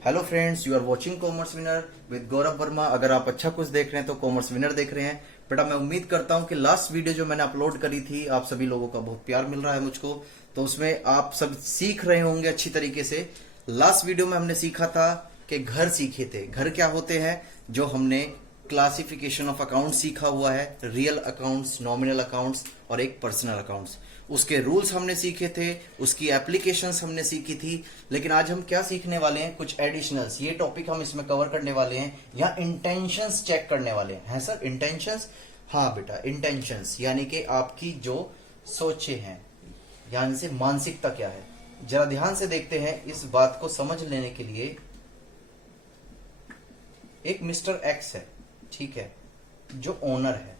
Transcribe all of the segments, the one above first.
Hello friends, you are watching commerce winner with Gaurav Verma. अगर आप अच्छा कुछ देख रहे हैं तो कॉमर्स विनर देख रहे हैं। बेटा मैं उम्मीद करता हूं कि लास्ट वीडियो जो मैंने अपलोड करी थी, आप सभी लोगों का बहुत प्यार मिल रहा है मुझको, तो उसमें आप सब सीख रहे होंगे अच्छी तरीके से। लास्ट वीडियो में हमने सीखा था कि घर सीखे थे। घर क्या होते हैं, जो हमने क्लासिफिकेशन ऑफ अकाउंट सीखा हुआ है, रियल अकाउंट्स, नॉमिनल अकाउंट्स और एक पर्सनल अकाउंट्स। उसके रूल्स हमने सीखे थे, उसकी एप्लीकेशंस हमने सीखी थी। लेकिन आज हम क्या सीखने वाले हैं, कुछ एडिशनल्स। ये टॉपिक हम इसमें कवर करने वाले हैं। यहाँ इंटेंशंस चेक करने वाले हैं सर, इंटेंशंस। हाँ बेटा, इंटेंशंस यानी कि आपकी जो सोचे हैं, यानी से मानसिकता क्या है। जरा ध्यान से देखते हैं इस बात को समझ लेने के लिए। एक मिस्टर एक्स है, ठीक है, जो ओनर है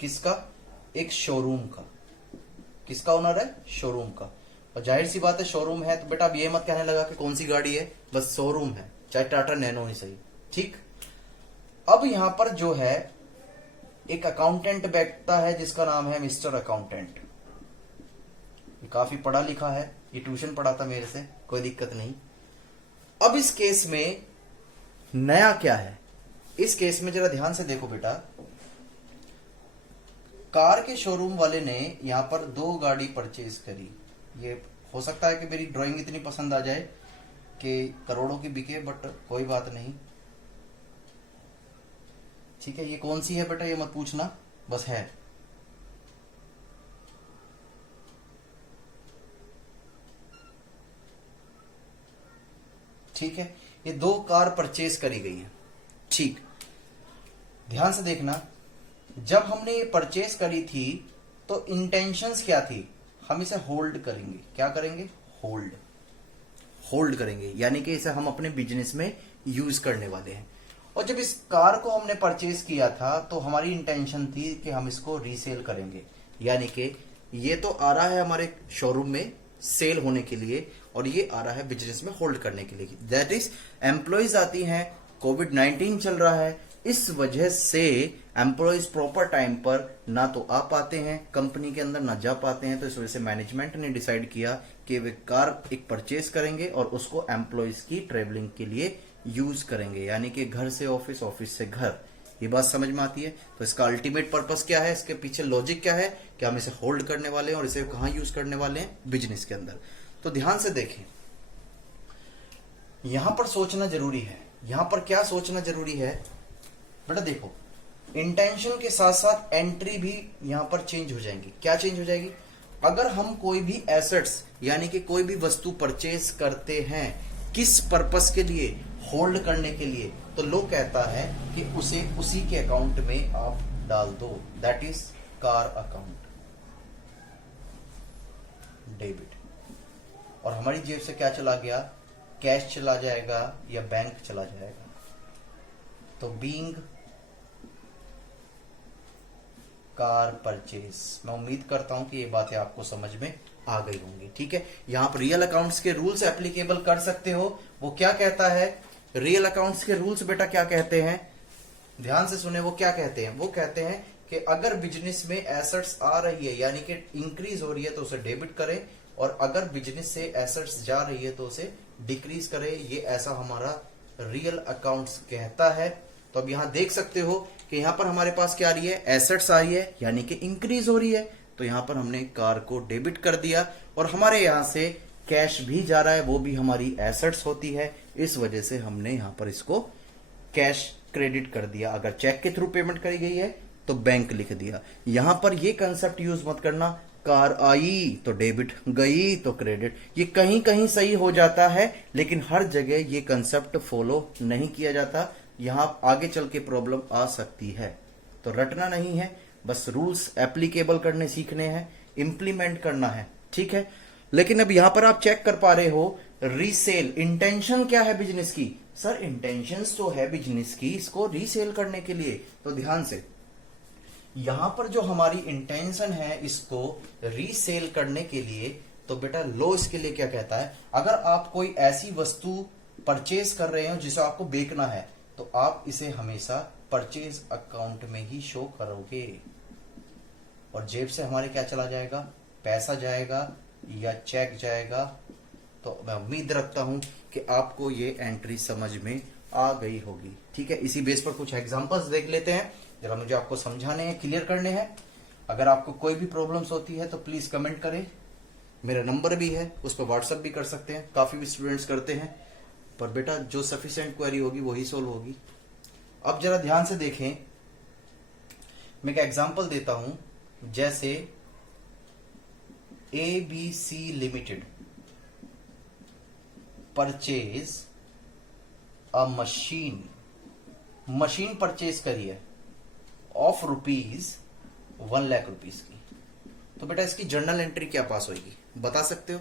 किसका, एक शोरूम का। किसका ओनर है, शोरूम का। और जाहिर सी बात है शोरूम है तो बेटा अब ये मत कहने लगा कि कौन सी गाड़ी है, बस शोरूम है, चाहे टाटा नैनो ही सही, ठीक। अब यहां पर जो है एक अकाउंटेंट बैठता है जिसका नाम है मिस्टर अकाउंटेंट। काफी पढ़ा लिखा है, ये ट्यूशन पढ़ाता मेरे से, कोई दिक्कत नहीं। अब इस केस में नया क्या है, इस केस में जरा ध्यान से देखो बेटा। कार के शोरूम वाले ने यहां पर 2 गाड़ी परचेज करी। ये हो सकता है कि मेरी ड्राइंग इतनी पसंद आ जाए कि करोड़ों की बिके, बट कोई बात नहीं, ठीक है। ये कौन सी है बेटा ये मत पूछना, बस है। ठीक है, ये 2 कार परचेज करी गई है, ठीक। ध्यान से देखना, जब हमने ये परचेज करी थी तो इंटेंशंस क्या थी, हम इसे होल्ड करेंगे। क्या करेंगे, होल्ड। होल्ड करेंगे यानी कि इसे हम अपने बिजनेस में यूज करने वाले हैं। और जब इस कार को हमने परचेज किया था तो हमारी इंटेंशन थी कि हम इसको रीसेल करेंगे। यानी कि ये तो आ रहा है हमारे शोरूम में सेल होने के लिए और ये आ रहा है बिजनेस में होल्ड करने के लिए। दैट इज एम्प्लॉयज आती हैं, कोविड-19 चल रहा है, इस वजह से एम्प्लॉयज प्रॉपर टाइम पर ना तो आ पाते हैं कंपनी के अंदर, ना जा पाते हैं। तो इस वजह से मैनेजमेंट ने डिसाइड किया कि वे कार एक परचेज करेंगे और उसको एम्प्लॉयज की ट्रेवलिंग के लिए यूज करेंगे, यानी कि घर से ऑफिस, ऑफिस से घर। ये बात समझ में आती है। तो इसका अल्टीमेट पर्पस क्या है, इसके पीछे लॉजिक क्या है कि हम इसे होल्ड करने वाले हैं और इसे कहां यूज करने वाले हैं, बिजनेस के अंदर। तो ध्यान से देखें, यहां पर सोचना जरूरी है। यहां पर क्या सोचना जरूरी है बेटा, देखो इंटेंशन के साथ साथ एंट्री भी यहां पर चेंज हो जाएंगी। क्या चेंज हो जाएगी, अगर हम कोई भी एसेट्स यानी कि कोई भी वस्तु परचेज करते हैं, किस पर्पस के लिए, होल्ड करने के लिए, तो लोग कहता है कि उसे उसी के अकाउंट में आप डाल दो। That is car account, debit. और हमारी जेब से क्या चला गया, कैश चला जाएगा या बैंक चला जाएगा। तो बीइंग कार परचेज, मैं उम्मीद करता हूं कि ये बातें आपको समझ में आ गई होंगी, ठीक है। यहां पर रियल अकाउंट्स के रूल्स एप्लीकेबल कर सकते हो। वो क्या कहता है, रियल अकाउंट्स के रूल्स बेटा क्या कहते हैं, ध्यान से सुने। वो क्या कहते हैं, वो कहते हैं कि अगर बिजनेस में एसेट्स आ रही है यानी कि इंक्रीज हो रही है तो उसे डेबिट करें, और अगर बिजनेस से एसेट्स जा रही है तो उसे डिक्रीज करें। ये ऐसा हमारा रियल अकाउंट्स कहता है। तो अब यहां देख सकते हो कि यहां पर हमारे पास क्या आ रही है, एसेट्स आ रही है यानी कि इंक्रीज हो रही है। तो यहां पर हमने कार को डेबिट कर दिया और हमारे यहां से कैश भी जा रहा है, वो भी हमारी एसेट्स होती है। इस वजह से हमने यहां पर इसको कैश क्रेडिट कर दिया। अगर चेक के थ्रू पेमेंट करी गई है तो बैंक लिख दिया। यहां पर ये कंसेप्ट यूज मत करना, कार आई तो डेबिट, गई तो क्रेडिट। ये कहीं कहीं सही हो जाता है लेकिन हर जगह ये कंसेप्ट फॉलो नहीं किया जाता। यहां आगे चल के प्रॉब्लम आ सकती है। तो रटना नहीं है, बस रूल्स एप्लीकेबल करने सीखने हैं, इंप्लीमेंट करना है, ठीक है। लेकिन अब यहां पर आप चेक कर पा रहे हो, रीसेल, इंटेंशन क्या है बिजनेस की, सर इंटेंशंस तो है बिजनेस की इसको रीसेल करने के लिए। तो ध्यान से, यहां पर जो हमारी इंटेंशन है इसको रीसेल करने के लिए, तो बेटा लो इसके लिए क्या कहता है, अगर आप कोई ऐसी वस्तु परचेज कर रहे हो जिसे आपको बेचना है तो आप इसे हमेशा परचेज अकाउंट में ही शो करोगे। और जेब से हमारे क्या चला जाएगा, पैसा जाएगा या चेक जाएगा, तो मैं उम्मीद रखता हूं कि आपको ये एंट्री समझ में आ गई होगी। ठीक है, इसी बेस पर कुछ एग्जांपल्स देख लेते हैं, जरा मुझे आपको समझाने हैं, क्लियर करने हैं। अगर आपको कोई भी प्रॉब्लम्स होती है तो प्लीज कमेंट करें, मेरा नंबर भी है, उस पर व्हाट्सएप भी कर सकते हैं। काफी भी स्टूडेंट्स करते हैं, पर बेटा जो सफिशिएंट क्वेरी होगी वही सोल्व होगी। अब जरा ध्यान से देखें, मैं एक एग्जांपल देता हूं, जैसे ABC limited purchase a machine purchase करी है ऑफ ₹1,00,000 की। तो बेटा इसकी जर्नल एंट्री क्या पास होगी, बता सकते हो?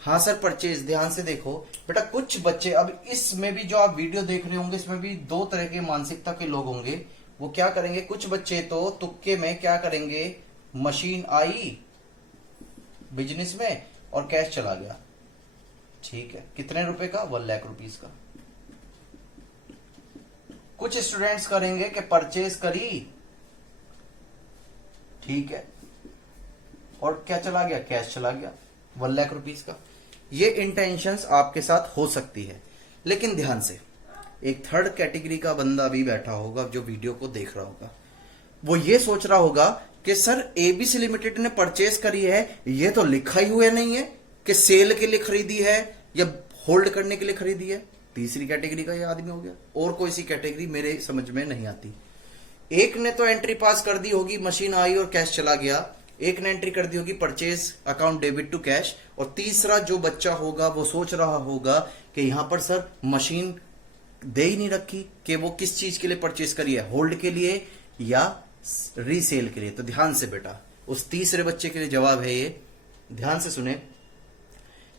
हाँ सर परचेज। ध्यान से देखो बेटा, कुछ बच्चे, अब इसमें भी जो आप वीडियो देख रहे होंगे इसमें भी दो तरह के मानसिकता के लोग होंगे। वो क्या करेंगे, कुछ बच्चे तो तुक्के में क्या करेंगे, मशीन आई बिजनेस में और कैश चला गया। ठीक है, कितने रुपए का, ₹1,00,000 का। कुछ स्टूडेंट्स करेंगे कि परचेज करी, ठीक है, और क्या चला गया, कैश चला गया ₹1,00,000 का। ये इंटेंशंस आपके साथ हो सकती है, लेकिन ध्यान से, एक थर्ड कैटेगरी का बंदा भी बैठा होगा जो वीडियो को देख रहा होगा, वो ये सोच रहा होगा कि सर ABC लिमिटेड ने परचेज करी है, ये तो लिखा ही हुआ नहीं है कि सेल के लिए खरीदी है या होल्ड करने के लिए खरीदी है। तीसरी कैटेगरी का ये आदमी हो गया, और कोई सी कैटेगरी मेरे समझ में नहीं आती। एक ने तो एंट्री पास कर दी होगी, मशीन आई और कैश चला गया, एक ने एंट्री कर दी होगी purchase account debit to cash, और तीसरा जो बच्चा होगा वो सोच रहा होगा कि यहां पर सर मशीन दे ही नहीं रखी कि वो किस चीज के लिए परचेज करी है, होल्ड के लिए या रीसेल के लिए। तो ध्यान से बेटा, उस तीसरे बच्चे के लिए जवाब है ये, ध्यान से सुने,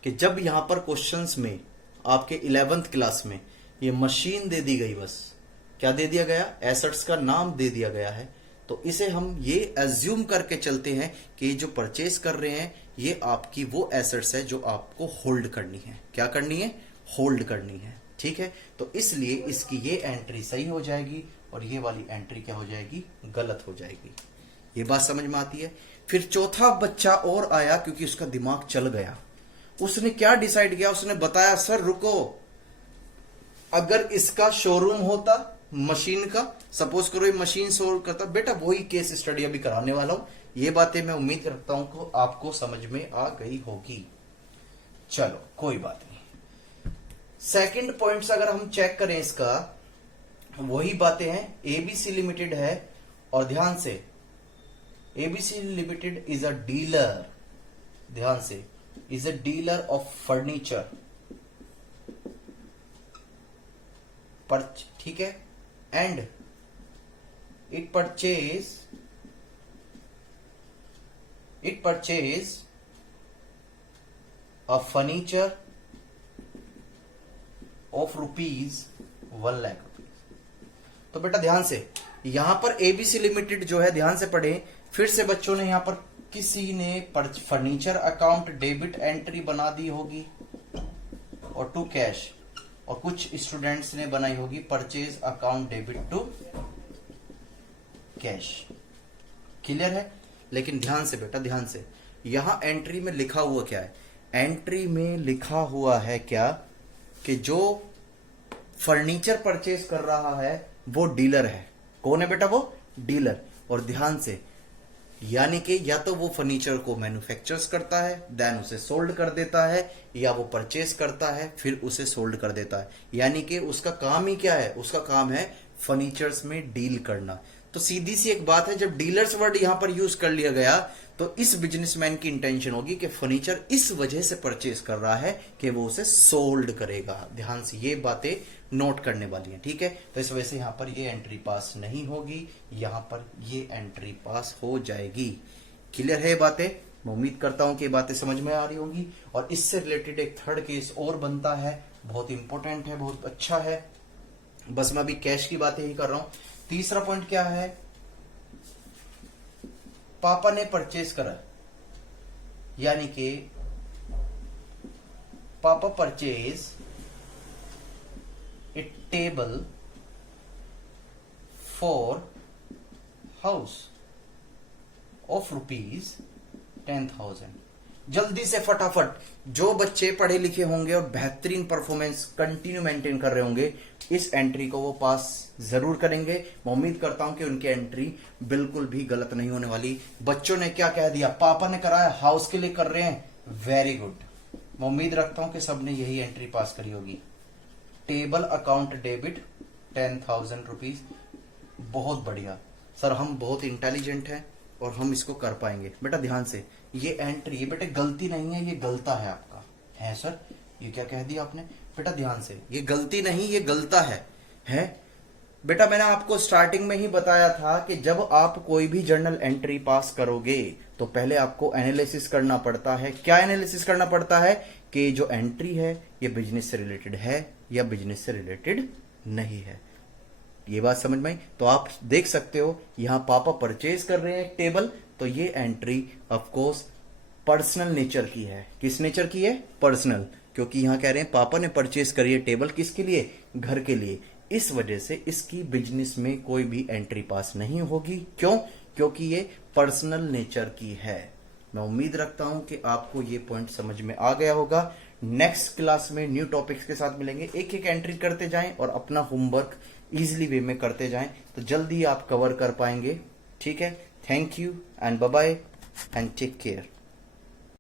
कि जब यहां पर क्वेश्चंस में आपके 11th क्लास में ये मशीन दे दी गई, बस क्या दे दिया गया, एसेट्स का नाम दे दिया गया है, तो इसे हम ये एज्यूम करके चलते हैं कि ये जो परचेज कर रहे हैं ये आपकी वो एसेट्स है जो आपको होल्ड करनी है। क्या करनी है, होल्ड करनी है। ठीक है, तो इसलिए इसकी ये एंट्री सही हो जाएगी और ये वाली एंट्री क्या हो जाएगी, गलत हो जाएगी। ये बात समझ में आती है। फिर चौथा बच्चा और आया, क्योंकि उसका दिमाग चल गया, उसने क्या डिसाइड किया, उसने बताया सर रुको, अगर इसका शोरूम होता मशीन का, सपोज करो ये मशीन सोल्व करता, बेटा वही केस स्टडी अभी कराने वाला हूं। ये बातें मैं उम्मीद रखता हूं कि आपको समझ में आ गई होगी। चलो कोई बात नहीं। सेकंड पॉइंट्स अगर हम चेक करें इसका, वही बातें हैं। ABC लिमिटेड है, और ध्यान से, ABC limited is a dealer, ध्यान से, is a dealer of furniture, ठीक है, and it purchase a furniture of ₹1,00,000। तो बेटा ध्यान से, यहां पर ABC लिमिटेड जो है, ध्यान से पढ़े, फिर से बच्चों ने यहां पर किसी ने फर्नीचर अकाउंट डेबिट एंट्री बना दी होगी और टू कैश, और कुछ स्टूडेंट्स ने बनाई होगी purchase account debit to cash. Clear है? लेकिन ध्यान से बेटा, ध्यान से, यहां एंट्री में लिखा हुआ क्या है, एंट्री में लिखा हुआ है क्या, कि जो फर्नीचर परचेज कर रहा है वो डीलर है। कौन है बेटा, वो डीलर। और ध्यान से, यानी कि या तो वो फर्नीचर को मैन्युफैक्चर्स करता है, देन उसे सोल्ड कर देता है, या वो परचेज करता है फिर उसे सोल्ड कर देता है। यानी कि उसका काम ही क्या है, उसका काम है फर्नीचर्स में डील करना। तो सीधी सी एक बात है, जब डीलर्स वर्ड यहां पर यूज कर लिया गया, तो इस बिजनेसमैन की इंटेंशन होगी कि फर्नीचर इस वजह से परचेज कर रहा है कि वो उसे सोल्ड करेगा। ध्यान से ये बातें नोट करने वाली हैं, ठीक है। तो इस वजह से यहां पर ये एंट्री पास नहीं होगी, यहां पर ये एंट्री पास हो जाएगी। क्लियर है बातें? मैं उम्मीद करता हूं कि ये बातें समझ में आ रही होंगी। और इससे रिलेटेड एक थर्ड केस और बनता है, बहुत इंपॉर्टेंट है, बहुत अच्छा है। बस मैं अभी कैश की बातें ही कर रहा हूं। तीसरा पॉइंट क्या है, पापा ने परचेज करा, यानी कि पापा purchase a table for house of ₹10,000। जल्दी से फटाफट जो बच्चे पढ़े लिखे होंगे और बेहतरीन परफॉर्मेंस कंटिन्यू मेंटेन कर रहे होंगे, इस एंट्री को वो पास जरूर करेंगे। मैं उम्मीद करता हूं कि उनकी एंट्री बिल्कुल भी गलत नहीं होने वाली। बच्चों ने क्या कह दिया, पापा ने कराया, हाउस के लिए कर रहे हैं, वेरी गुड। मैं उम्मीद रखता हूं कि सबने यही एंट्री पास करी होगी। टेबल अकाउंट डेबिट 10,000 रुपीज, बहुत बढ़िया सर, हम बहुत इंटेलिजेंट हैं और हम इसको कर पाएंगे। बेटा ध्यान से, ये एंट्री, ये बेटे गलती नहीं है, ये गलता है आपका। है सर, ये क्या कह दिया आपने? बेटा ध्यान से, ये गलती नहीं, ये गलता है बेटा। मैंने आपको स्टार्टिंग में ही बताया था कि जब आप कोई भी जर्नल एंट्री पास करोगे तो पहले आपको एनालिसिस करना पड़ता है। क्या एनालिसिस करना पड़ता है कि जो एंट्री है ये बिजनेस से रिलेटेड है या बिजनेस से रिलेटेड नहीं है। ये बात समझ में आई? तो आप देख सकते हो यहां पापा परचेज कर रहे हैं एक टेबल, तो ये entry of course personal nature की है। किस नेचर की है? पर्सनल, क्योंकि यहां कह रहे हैं पापा ने परचेज करी है टेबल, किसके लिए? घर के लिए। इस वजह से इसकी बिजनेस में कोई भी एंट्री पास नहीं होगी। क्यों? क्योंकि ये पर्सनल नेचर की है। मैं उम्मीद रखता हूं कि आपको ये पॉइंट समझ में आ गया होगा। नेक्स्ट क्लास में न्यू टॉपिक्स के साथ मिलेंगे। एक एक एंट्री करते जाएं और अपना होमवर्क इजीली वे में करते जाएं, तो जल्दी आप कवर कर पाएंगे। ठीक है, thank you and bye bye and take care.